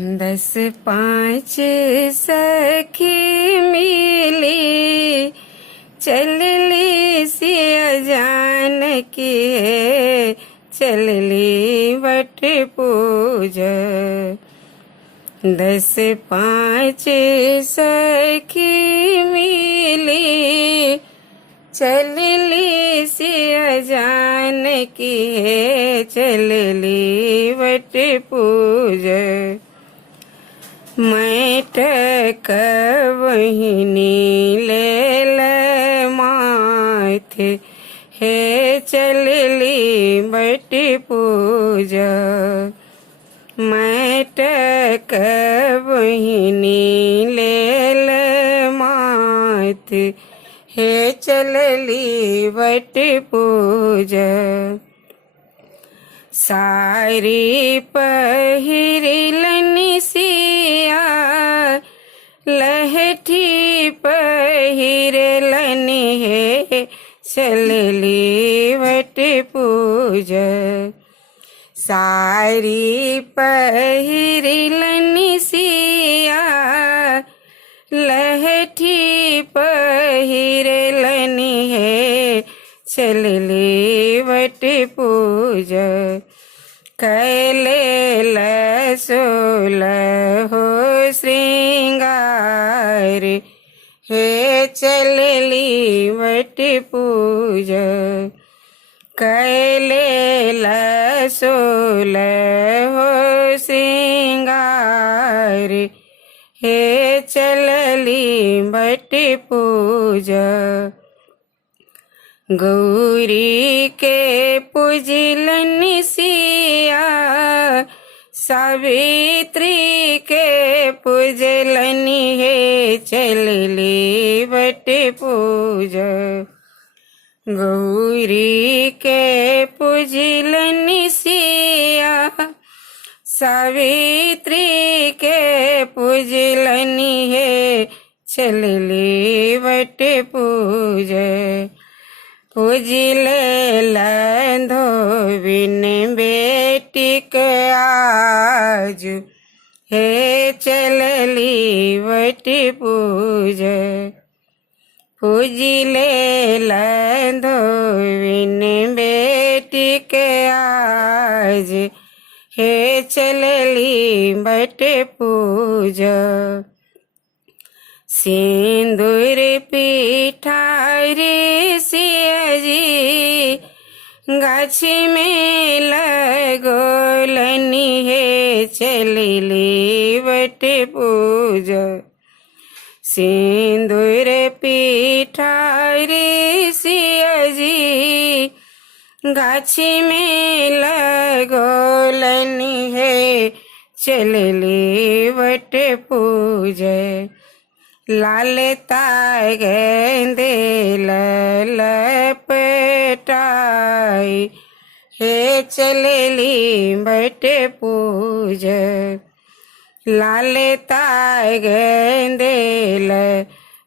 दस पाँच सखी मिली चलली सिया जान की है, चलली वट पूजा। दस पाँच सखी मिली चलली सिया जान की है, चलली वट पूजा। मैं टक वहिनी लेल माथे है, चलली वट पूजा। मैं टक वहिनी लेल माथे है, चलली वट पूजा। सारी पहिरिलनि सिया लहठी पहिरलनि है, चलली वट पूजा। सारी पहिरिलनि सिया लहठी पहिरलनि है, चलली वट पूजा। कैले लसोल हो श्रृंगार है, चलली वट पूजा। कैले लसोल हो श्रृंगार है, चलली वट पूजा। गौरी के पूजलनि सिया सावित्री के पूजलनि है, चलली वट पूजा। गौरी के पूजलनि सिया सावित्री के पूजलनि है, चलली वट पूजा। पूजले लंधोबिन बेटिक आज है, चलली वट पूजा। पूजले लंधोबिन बेटिक आज है, चलली वट पूजा। सिंदूर पिठारी सिया जी गाछी में लगोलनि है, चलली वट पूजा। सिंदूर पिठारी सिया जी गाछी में लगोलनि है, चलली वट पूजा। लाल ताय गेंदे लपटाई है, चलली वट पूजा। लाल ताय गेंदे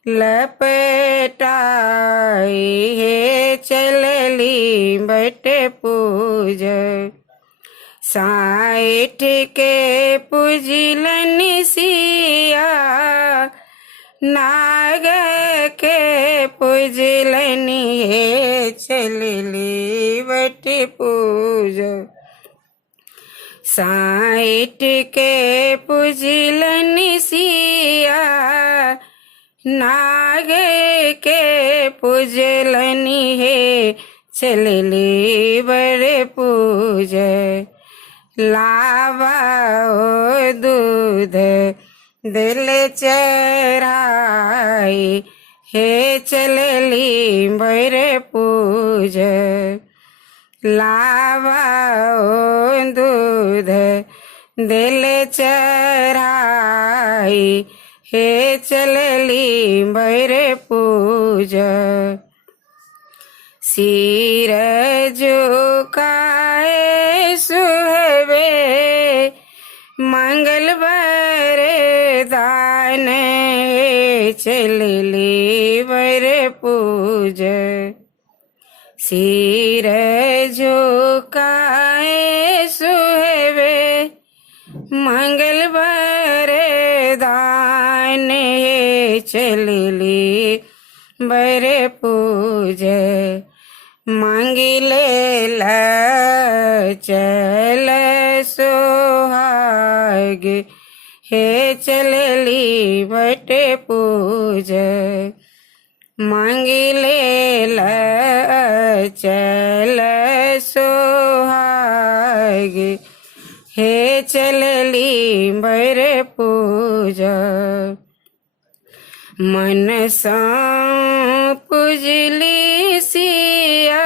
लपटाई है, चलली वट पूजा। साइठ के पूजलनि सिया नाग के पूजलनि है, चलली वट पूजा। साइठ के पूजलनि सिया नाग के पूजलनि है, चलली वट पूजा। लावा दूध दिल चराई है, चलली वट पूजा। लावा दूध दिल चराई है, चलली वट पूजा। सिर झुकाए सुहवे मंगलवार दान है, चलली वट पूजा। सिर झुकाए सुहवे मंगलवार चलली बरे पूज मांगिले चल सोहाग हे चलली बटे पूज मांगिले चल सोहाग हे चलली बरे पूज मनसा पूजली सिया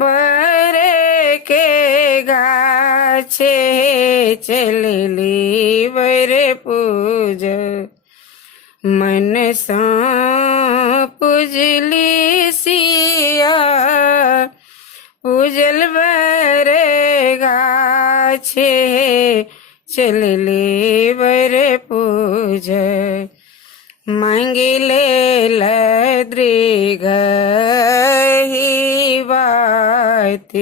बरे के गाछे चलली बरे पूज मनसा पूजली सिया पूजल बरे गाछे चलली बरे पूज मांगिले दृघही बात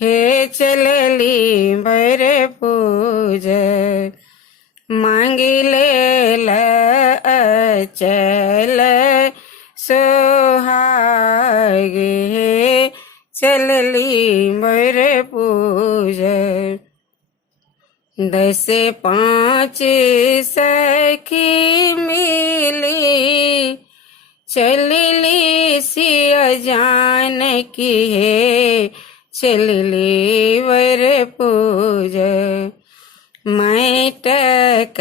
हे चलली बरे पूज मांगिले चल सोहाग हे चलली बरे पूज 10 5 सखी मिली चलली सिया जानकी हे चलली बरे पूज मैटक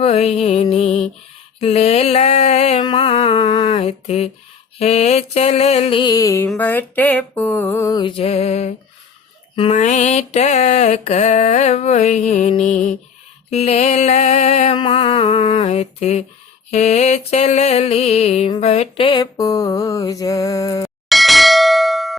बहिनी लेल माथ हे चलली बटे पूज मैटक बहिनी लेल माथ हे चलली बटे पूज।